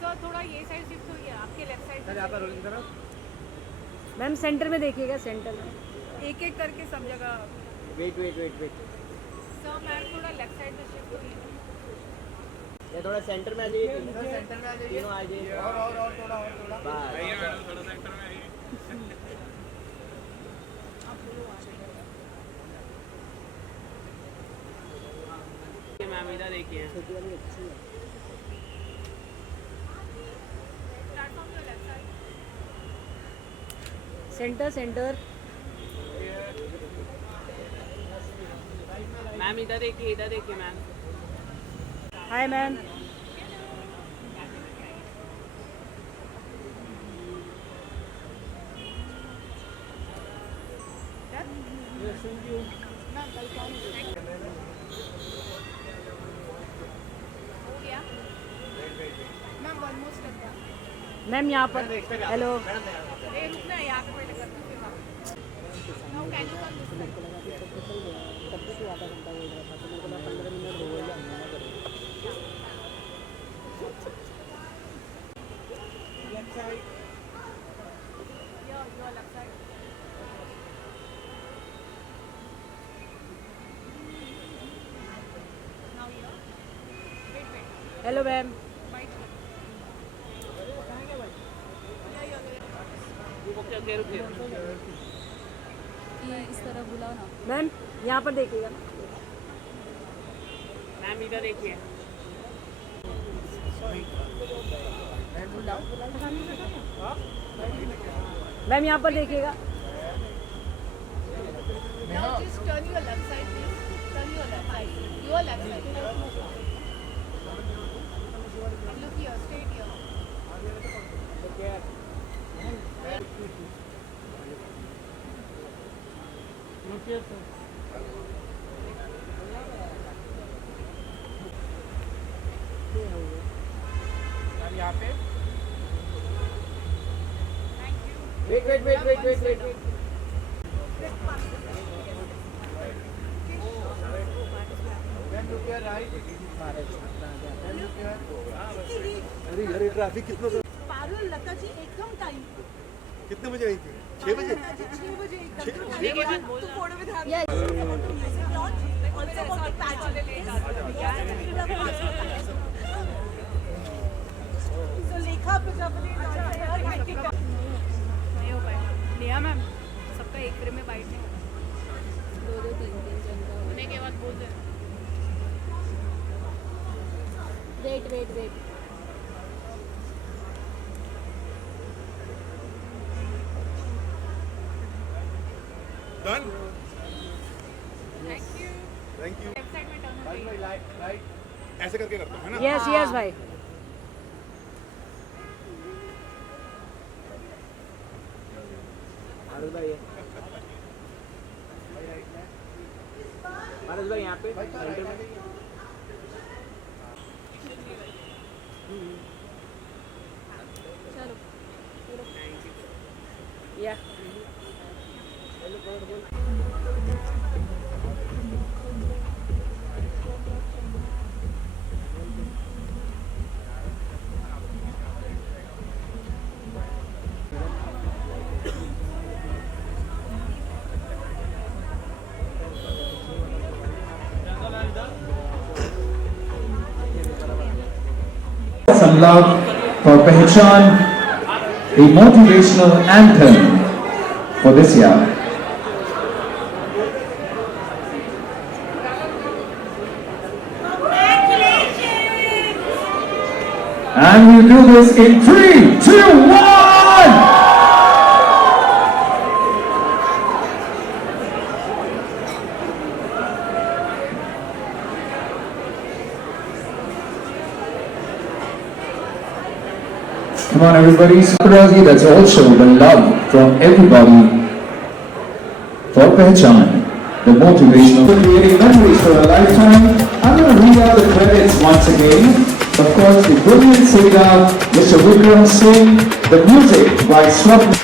Sir थोड़ा ये side shift हो गया, आपके लेफ्ट साइड सर यहाँ पर रोलिंग करो। मैम सेंटर में देखिएगा, सेंटर में। एक एक करके सब जगह। Wait wait wait wait, sir ma'am थोड़ा लेफ्ट साइड में शिफ्ट होइए। ये थोड़ा सेंटर में आ जाइए, सेंटर में आ जाइए, तीनों आ जाइए, और थोड़ा बस। थोड़ा सेंटर में आइए। मैम इधर देखिए, सेंटर सेंटर। मैम इधर देखिए मैम। Hi ma'am. हो गया मैम, ऑलमोस्ट लग गया। मैम यहाँ पर हेलो। ए रुकना, यहाँ पे पहले करते फिर वहाँ। Now can you come this side? Your left side. Now here. Wait. Hello ma'am. Bite. Okay रुकिए। ये इस तरह बुलाओ ना। मैम यहाँ पर देखिएगा। मैम इधर देखिए। मैम यहाँ पर देखिएगा। Now just turn your left side, please. Turn your left side. Your left side. And look here, straight here. Ma'am यहाँ पे। Thank you. वेट। अरे ट्रैफिक कितना था? पारुल लता जी एकदम टाइम कितने बजे आई थी? 6 बजे? 6 बजे ये के बाद बोल तो फोड़े में ध्यान Yes. तो लेखा प्रजापति नहीं हो पाएगा। नेहा मैम, सबका एक फ्रेम में बाइट नहीं होगा। 2-3 जन का होने के बाद बोल देना। Wait. Done? Thank you. Thank you. Left side में टर्न हो गई। ऐसे करके करता हूँ, है ना? यस भाई। मानस भाई यहाँ पे सेंटर में। या Some love for Pehchan, a motivational anthem for this year. And we'll do this in 3, 2, 1! Come on everybody, Sakuragi, that's also the love from everybody for Pehchan, the motivational creating memories for a lifetime. I'm going to read out the credits once again. Of course, the brilliant singer, Mr. Vikram Singh, the music by Swapna.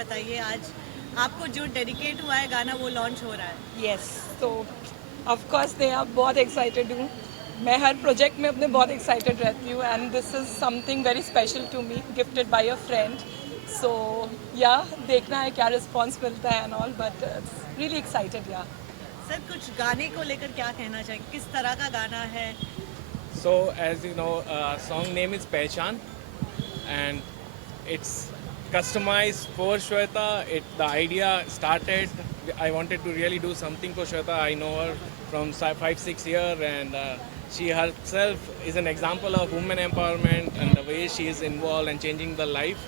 बताइए आज आपको जो dedicate हुआ है गाना वो launch हो रहा है. यस तो ऑफ कोर्स मैं अब बहुत एक्साइटेड हूँ. मैं हर प्रोजेक्ट में अपने बहुत एक्साइटेड रहती हूँ and this is something very special to me, gifted by a friend. So yeah देखना है क्या रिस्पॉन्स मिलता है and all, but really excited. Yeah sir कुछ गाने को लेकर क्या कहना चाहिए, किस तरह का गाना है? So as you know, song name is Pehchan, and it's customized for Shweta. The idea started. I wanted to really do something for Shweta. I know her from 5-6 years, and she herself is an example of women empowerment and the way she is involved and changing the life.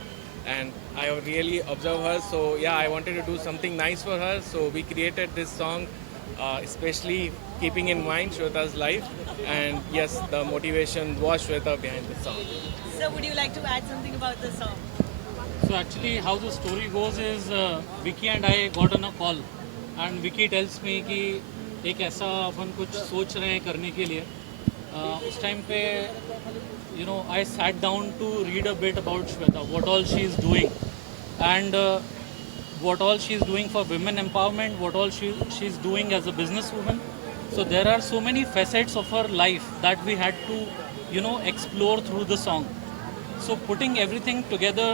And I really observe her. So yeah, I wanted to do something nice for her. So we created this song, especially keeping in mind Shweta's life. And yes, the motivation was Shweta behind the song. Sir, would you like to add something about the song? So actually how the story goes is Vicky and I got on a call and Vicky tells me कि एक ऐसा अपन कुछ सोच रहे हैं करने के लिए. उस टाइम पे you know I sat down to read a bit about Shweta, what all she is doing and what all she is doing for women empowerment, what all she is doing as a businesswoman. So there are so many facets of her life that we had to explore through the song. So putting everything together,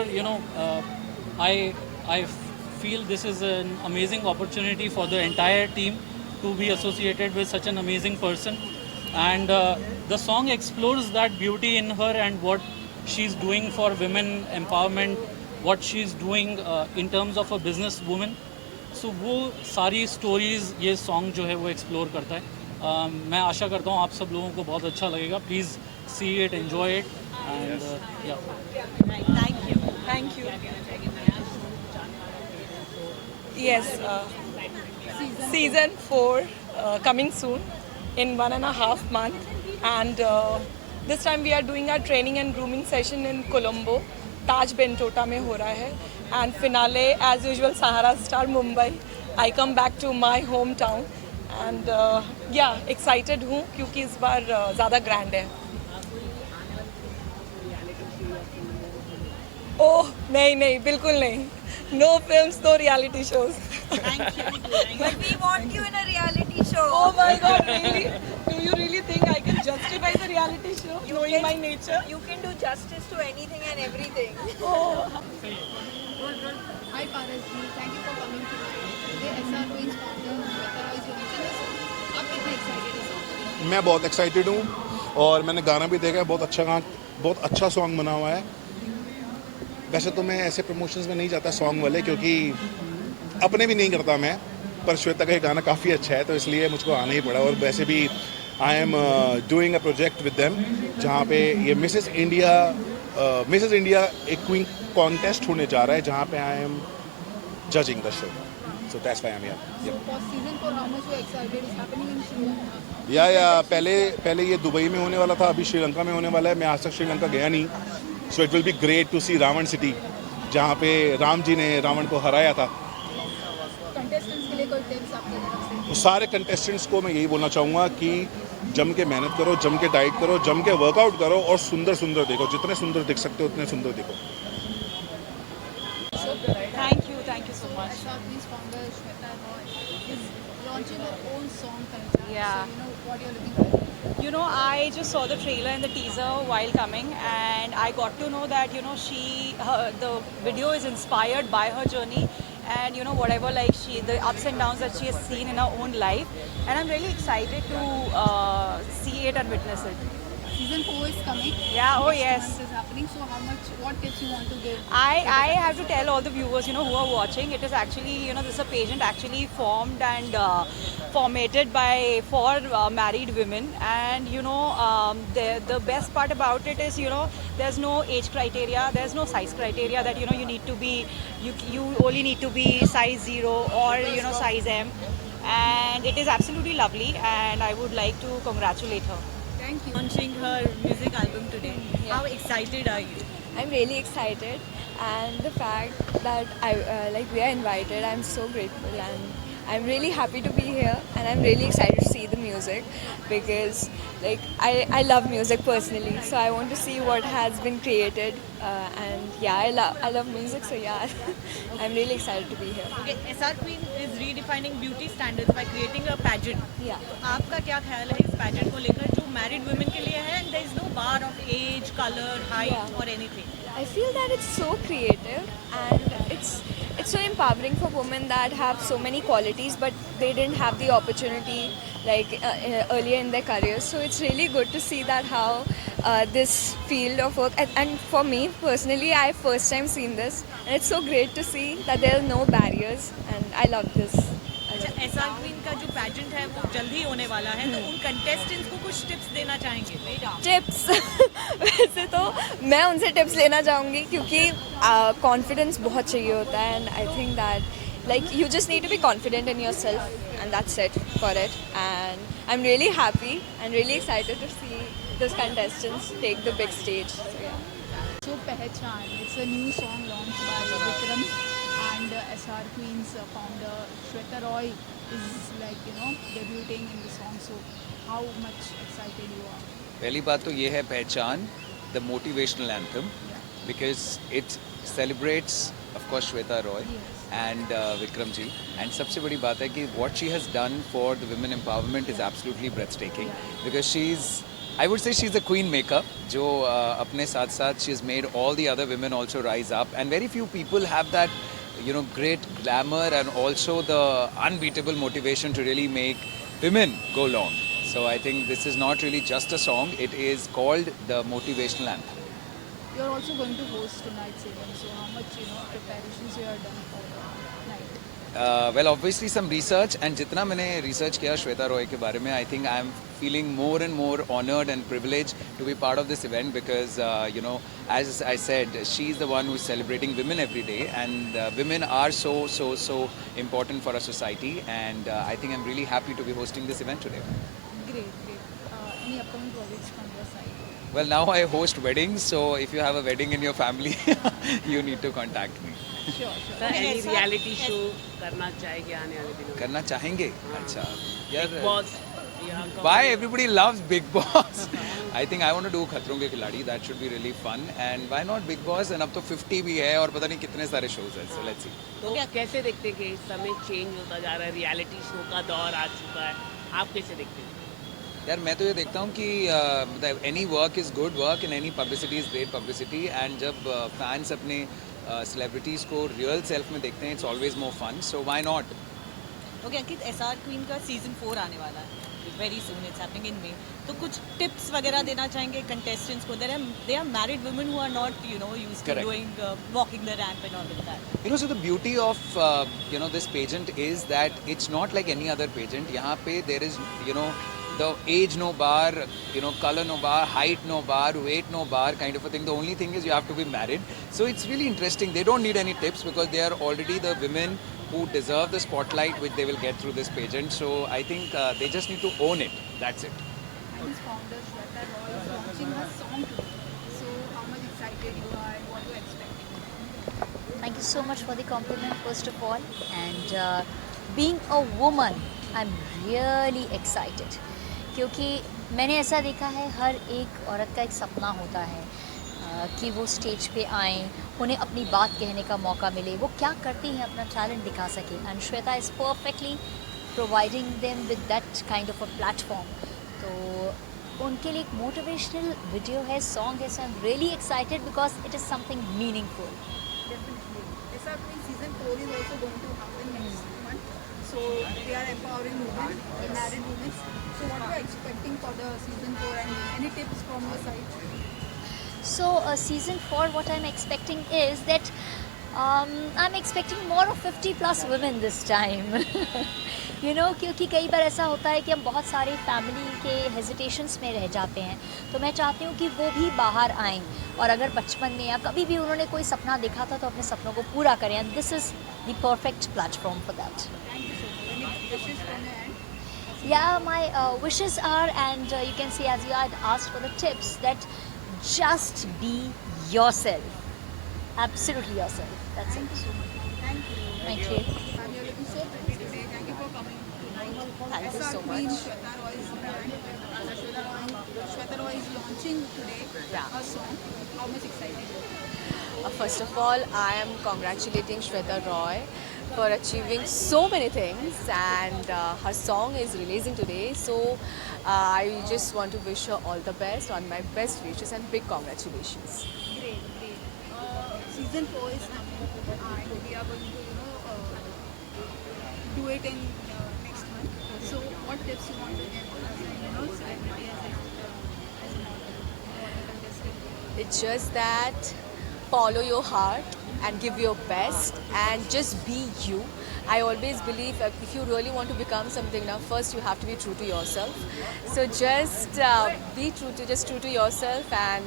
I feel this is an amazing opportunity for the entire team to be associated with such an amazing person. And the song explores that beauty in her and what she's doing for women empowerment, what she's doing in terms of a business woman. So वो सारी stories ये song जो है वो explore करता है. मैं आशा करता हूँ आप सब लोगों को बहुत अच्छा लगेगा. Please see it, enjoy it, and yeah. Thank you. thank you. Yes, season 4 coming soon in 1.5 months, and this time we are doing our training and grooming session in Colombo. Taj Bentota में हो रहा है, and finale as usual Sahara Star Mumbai. I come back to my hometown and yeah, excited हूँ क्योंकि इस बार ज़्यादा grand है. ओह नहीं बिल्कुल नहीं. No films, no reality shows. Thank you. But we want you in a reality show. Oh my God, really? Do you really think I can justify the reality show, knowing my nature? You can do justice to anything and everything. Oh. Hi Parasji, thank you for coming to the SR Queens founder Shweta is your business. आप कितने excited हैं? मैं बहुत excited हूँ और मैंने गाना भी देखा है. बहुत अच्छा सॉन्ग बना हुआ है. वैसे तो मैं ऐसे प्रमोशंस में नहीं जाता सॉन्ग वाले, क्योंकि अपने भी नहीं करता मैं, पर श्वेता का ये गाना काफ़ी अच्छा है तो इसलिए मुझको आना ही पड़ा. और वैसे भी I am doing a project with them जहाँ पे ये मिसेस इंडिया एक क्वीन कॉन्टेस्ट होने जा रहा है जहाँ पे I am judging the show. So that's why I am here. For season 4, how much you are excited? Is happening in Sri Lanka. या पहले ये दुबई में होने वाला था, अभी श्रीलंका में होने वाला है. मैं आज तक श्रीलंका गया नहीं. So it will be great to see Ravan city, जहाँ पे राम जी ने रावण को हराया था. Contestants के लिए कोई tips आपकी तरफ से? तो सारे कंटेस्टेंट्स को मैं यही बोलना चाहूँगा कि जम के मेहनत करो, जम के डाइट करो, जम के वर्कआउट करो और सुंदर देखो. जितने सुंदर दिख सकते हो उतने सुंदर दिखो. Thank you so much. SR Queens founder Shweta Roy is launching her own song Pehchan. Yeah. So what you're looking for? I just saw the trailer and the teaser while coming, and I got to know that the video is inspired by her journey, and whatever the ups and downs that she has seen in her own life, and I'm really excited to see it and witness it. Season 4 is coming. Yeah, oh Next yes. month is happening. So what tips you want to give? I have to tell all the viewers, who are watching, it is actually, this is a pageant actually formed and formatted for married women, and the best part about it is, there's no age criteria, there's no size criteria that you need to be, you only need to be size 0 or size M, and it is absolutely lovely, and I would like to congratulate her. Thank you. Launching her music album today. Yeah. How excited are you? I'm really excited, and the fact that we are invited, I'm so grateful, and I'm really happy to be here and I'm really excited to see the music because like I love music personally, so I want to see what has been created and yeah, I love music, so yeah, I'm really excited to be here. Okay, SR Queen is redefining beauty standards by creating a pageant. Yeah. तो आपका क्या ख्याल है इस pageant को लेकर जो married women के लिए है and there is no bar of age, color, height Yeah. or anything. I feel that it's so creative and it's so empowering for women that have so many qualities but they didn't have the opportunity like earlier in their careers. So it's really good to see that how this field of work and for me personally, I first time seen this and it's so great to see that there are no barriers and I love this. अच्छा, SR Queen का जो pageant है वो जल्द ही होने वाला है, तो उन contestants को कुछ tips देना चाहेंगे? टिप्स वैसे तो मैं उनसे टिप्स लेना चाहूँगी क्योंकि कॉन्फिडेंस बहुत चाहिए होता है and I think that like you just need to be confident in your self and that's it for it and I am really happy and really excited to see this contestants take the big stage. So Pehchan, it's a new song launched by Vikram and SR Queen's founder Shweta Roy is debuting in the song. So how much excited you are? पहली बात तो ये है Pehchan, the motivational anthem, because it celebrates of course Shweta Roy and Vikram ji. And सबसे बड़ी बात है कि what she has done for the women empowerment is absolutely breathtaking, because she is, I would say she's a queen maker जो अपने साथ साथ she's made all the other women also rise up, and very few people have that great glamour and also the unbeatable motivation to really make women go long. So I think this is not really just a song, it is called the motivational anthem. You're also going to host tonight's event, so how much preparations you have done for the night? Well, obviously some research, and जितना मैंने research किया श्वेता रॉय के बारे में, I think I am feeling more and more honored and privileged to be part of this event because as I said, she's the one who is celebrating women every day, and women are so important for our society, and I think I'm really happy to be hosting this event today. Great. Any upcoming projects from your side? Well, now I host weddings, so if you have a wedding in your family, you need to contact me. Sure. Any reality show करना चाहेंगे आने वाले दिनों में? करना चाहेंगे? अच्छा यार, boss why everybody loves Big Boss? I think I want to do खतरों के खिलाड़ी. That should be really fun, and why not Big Boss? And अब तो 50 भी है और पता नहीं कितने सारे shows हैं. So let's see. तो कैसे देखते हैं कि इस समय चेंज होता जा रहा है, रियलिटी शो का दौर आ चुका है, आप कैसे देखते हैं? यार मैं तो ये देखता हूँ कि any work is good work and any publicity is great publicity, and जब फैंस अपने सेलिब्रिटीज़ को रियल सेल्फ में देखते हैं, it's always more fun, so why not. Okay Ankit, SR Queen का सीजन 4 आने वाला है very soon, it's happening in May, तो कुछ टिप्स वगैरह देना चाहेंगे कंटेस्टेंट्स को? They are married women who are not used to doing walking the ramp and all of that. So the beauty of this pageant is that it's not like any other pageant. यहाँ पे there is the age no bar, color no bar, height no bar, weight no bar kind of a thing. The only thing is you have to be married. So it's really interesting. They don't need any tips because they are already the women who deserve the spotlight which they will get through this pageant. So I think they just need to own it. That's it. Queen's founder Shweta Roy is launching her song today. So how much excited you are and what you are expecting? Thank you so much for the compliment first of all, and being a woman I'm really excited क्योंकि मैंने ऐसा देखा है हर एक औरत का एक सपना होता है कि वो स्टेज पे आएँ, उन्हें अपनी बात कहने का मौका मिले, वो क्या करती हैं अपना टैलेंट दिखा सकें, and Shweta is perfectly providing them with that kind of a platform. तो उनके लिए एक मोटिवेशनल वीडियो है, सॉन्ग है, so I am really excited because it is something meaningful. Definitely. SR Queen season 4 is also going to happen next month. So they are empowering women, married women. So what are you expecting for the season 4 and any tips from your side? So season 4, what I'm expecting is that I'm expecting more of 50 plus women this time. क्योंकि कई बार ऐसा होता है कि हम बहुत सारे family के हेजिटेशंस में रह जाते हैं, तो मैं चाहती हूँ कि वो भी बाहर आएँ और अगर बचपन में या कभी भी उन्होंने कोई सपना देखा था तो अपने सपनों को पूरा करें, and this is the perfect platform for that. Yeah, my wishes are, and you can see as you had asked for the tips, that just be yourself, absolutely yourself. That's it. Thank you so much. Thank you. Thank you. And you're looking so pretty today. Thank you for Thank you so Queen much. Shweta Roy's brand. Shweta Roy is launching today a song. How much excited? First of all, I am congratulating Shweta Roy for achieving so many things, and her song is releasing today. So I just want to wish her all the best, on my best wishes, and big congratulations. Great, great. Season 4 is coming and we are going to, do it in next month. So what tips you want to give as a, celebrity, as an water contestant? It's just that follow your heart and give your best and just be you. I always believe that if you really want to become something now, first you have to be true to yourself. So just be true to yourself, and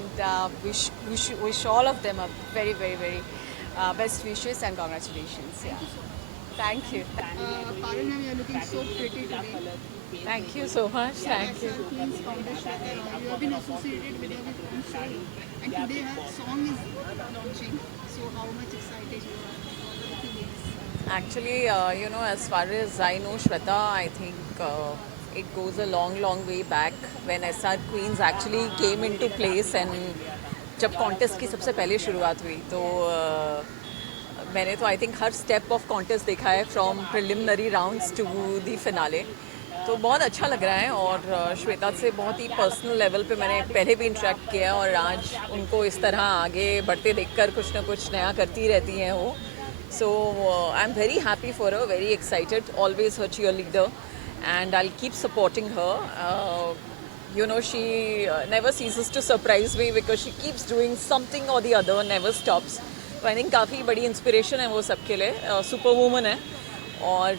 wish all of them a very, very, very best wishes and congratulations. Yeah. Thank you. Parul ma'am, you're looking so pretty today. Thank you so much. Thank you. SR Queen's founder Shweta Roy. You have been associated with her with one show, and today her song is launching. So how much excited you are? What are the feelings? Actually, as far as I know Shweta, I think it goes a long, long way back when SR Queens actually came into place, and जब contest की सबसे पहले शुरुआत हुई तो मैंने तो I think हर स्टेप ऑफ कॉन्टेस्ट देखा है, from preliminary rounds to the finale. तो बहुत अच्छा लग रहा है, और श्वेता से बहुत ही पर्सनल लेवल पे मैंने पहले भी इंटरेक्ट किया, और आज उनको इस तरह आगे बढ़ते देखकर कुछ ना कुछ नया करती रहती हैं वो. So I'm very happy for her, very excited, always her cheerleader, and I'll keep supporting her. She never ceases to surprise me because she keeps doing something or the other, never stops. So I think काफ़ी बड़ी inspiration है वो सबके लिए, super woman है, और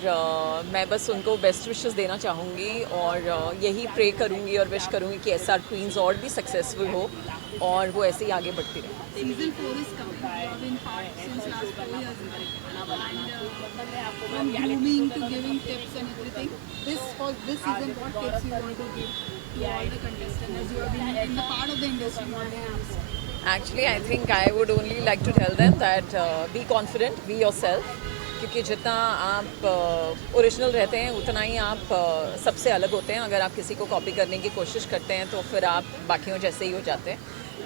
मैं बस उनको बेस्ट विशेस देना चाहूँगी, और यही प्रे करूँगी और विश करूँगी कि SR Queens और भी सक्सेसफुल हो और वो ऐसे ही आगे बढ़ती रहे. Season 4 is coming. You have been part since last 4 years. And from grooming to giving tips and everything, for this season, what tips you want to give to all the contestants, as you have been in the part of the industry more than years? Actually, I think I would only like to tell them that be confident, be yourself. क्योंकि जितना आप original रहते हैं उतना ही आप सबसे अलग होते हैं. अगर आप किसी को कॉपी करने की कोशिश करते हैं तो फिर आप बाकियों जैसे ही हो जाते हैं.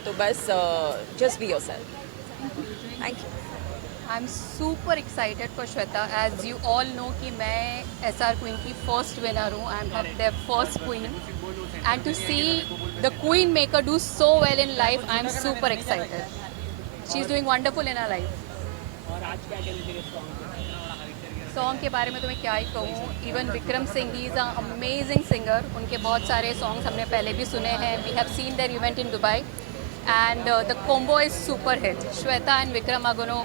तो बस just be yourself. Thank you. I'm super excited for Shweta. As you all know कि मैं SR Queen की first winner हूँ. I'm their first queen. And to see the queen maker do so well in life, I'm super excited. She's doing wonderful in her life. Song के बारे में तो मैं क्या ही कहूँ. Even Vikram Singh, he is a amazing singer. उनके बहुत सारे सॉन्ग्स हमने पहले भी सुने हैं. We have seen there event in Dubai, and the combo is super hit. Shweta and Vikram are gonna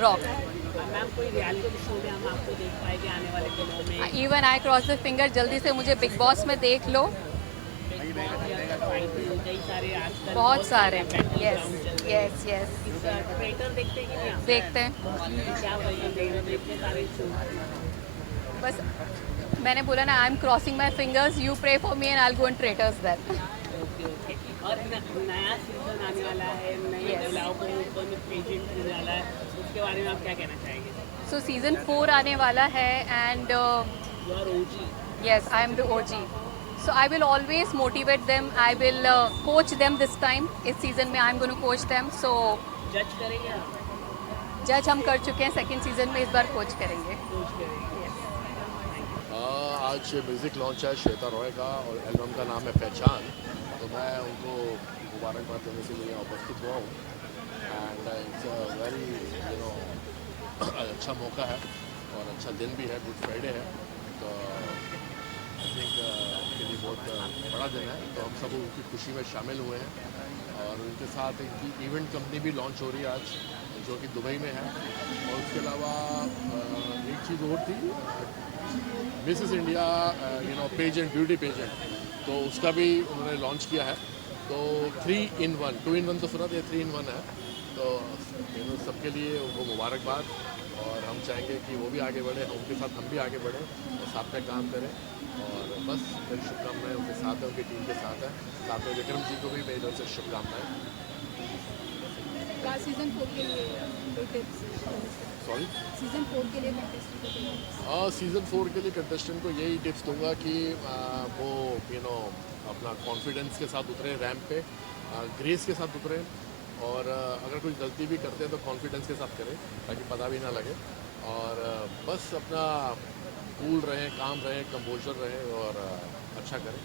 rock. Even I cross the finger, जल्दी से मुझे बिग बॉस में देख लो. बहुत सारे. यस यस यस देखते हैं. बस मैंने बोला ना, I am crossing my fingers. You pray for me and I will go in Traitors then. और नया सीजन आने वाला है, नए महिलाओं को ऊपर में पेजेंट होने वाला है, उसके बारे में आप क्या कहना चाहेंगे? सो सीजन 4 आने वाला है, and yes, I am the OG. So I will always motivate them. I will coach them this time. इस सीजन में I'm going to coach them. So जज करेंगे आप? जज हम कर चुके हैं सेकंड सीजन में, इस बार कोच करेंगे. आज म्यूज़िक लॉन्च है श्वेता रॉय का, और एल्बम का नाम है पहचान. तो मैं उनको मुबारकबाद देने के लिए उपस्थित हुआ हूँ. एंड इट्स अ वेरी अच्छा मौका है और अच्छा दिन भी है, गुड फ्राइडे है. तो आई थिंक उनके लिए बहुत बड़ा दिन है. तो हम सब उनकी खुशी में शामिल हुए हैं, और उनके साथ इनकी इवेंट कंपनी भी लॉन्च हो रही है आज, जो कि दुबई में है. और उसके अलावा एक चीज़ और थी, Mrs India pageant, beauty pageant, तो उसका भी उन्होंने लॉन्च किया है. तो 3 in 1, 2 in 1 तो सुना था, 3 in 1 है. तो सबके लिए उनको मुबारकबाद, और हम चाहेंगे कि वो भी आगे बढ़े, उनके साथ हम भी आगे बढ़ें और साथ में काम करें. और बस मेरी शुभकामनाएं उनके साथ है, उनकी टीम के साथ है. साथ में विक्रम जी को भी मेरी तरफ से शुभकामनाएं. लास्ट सीजन 4 के लिए कोई टिप्स? सॉरी, सीजन 4 के लिए कंटेस्टेंट को कोई tips? सीज़न 4 के लिए कंटेस्टेंट को यही टिप्स दूंगा कि वो अपना कॉन्फिडेंस के साथ उतरे रैंप पे, ग्रेस के साथ उतरे, और अगर कोई गलती भी करते हैं तो कॉन्फिडेंस के साथ करें ताकि पता भी ना लगे, और बस अपना कूल रहें, काम रहें, कंपोजर रहें और अच्छा करें।